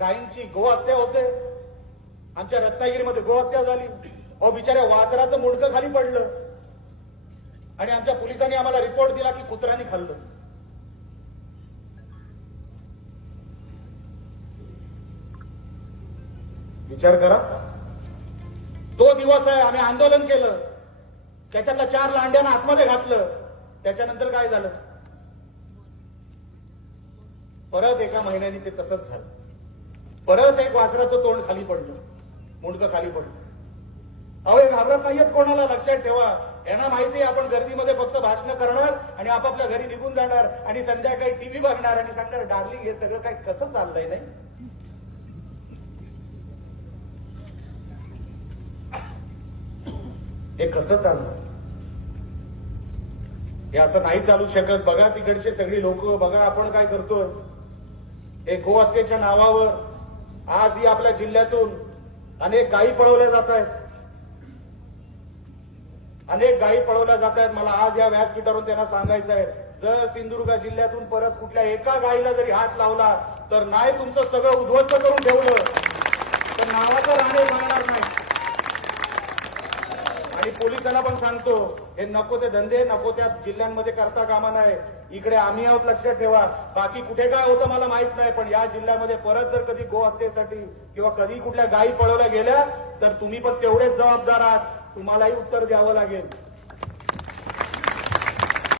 गायींची गोहत्या होते. आमच्या रत्नागिरीमध्ये गोहत्या झाली. अहो बिचाऱ्या वासराचं मुंडकं खाली पडलं आणि आमच्या पोलिसांनी आम्हाला रिपोर्ट दिला की कुत्र्यांनी खाल्लं. विचार करा. तो दिवस आहे, आम्ही आंदोलन केलं, त्याच्यातल्या 4 लांड्यांना आतमध्ये घातलं. त्याच्यानंतर काय झालं? परत एका महिन्याने ते तसंच झालं. परत एक वासराचं तोंड खाली पडलं, मुंडकं खाली पडलं. अहो हे घाबरत नाहीयेत कोणाला, लक्षात ठेवा. यांना माहिती आहे आपण गर्दीमध्ये फक्त भाषण करणार आणि आपापल्या घरी निघून जाणार आणि संध्याकाळी टीव्ही बघणार आणि सांगणार डार्लिंग हे सगळं काय कसं चाललंय. नाही हे कसं चाललं, हे असं नाही चालू शकत. बघा तिकडचे सगळी लोक, बघा आपण काय करतोय. हे गोहत्येच्या नावावर आजही आपल्या जिल्ह्यातून अनेक गायी पळवल्या जात आहेत. अनेक गायी पळवल्या जात आहेत. मला आज या व्यासपीठावरून त्यांना सांगायचं आहे, जर सिंधुदुर्ग जिल्ह्यातून परत कुठल्या एका गायीला जरी हात लावला तर नाही तुमचं सगळं उद्ध्वस्त करून ठेवलं तर नावाचं राणे सांगणार नाही. आणि पोलिसांना पण सांगतो, हे नको ते धंदे नको त्या जिल्ह्यांमध्ये करता कामा नये. इकडे आम्ही आहोत, लक्षात ठेवा. बाकी कुठे काय होतं मला माहित नाही, पण या जिल्ह्यामध्ये परत जर कधी गोहत्येसाठी किंवा कधी कुठल्या गायी पळवल्या गेल्या तर तुम्ही पण तेवढेच जबाबदार आहात. तुम्हालाही उत्तर द्यावं लागेल.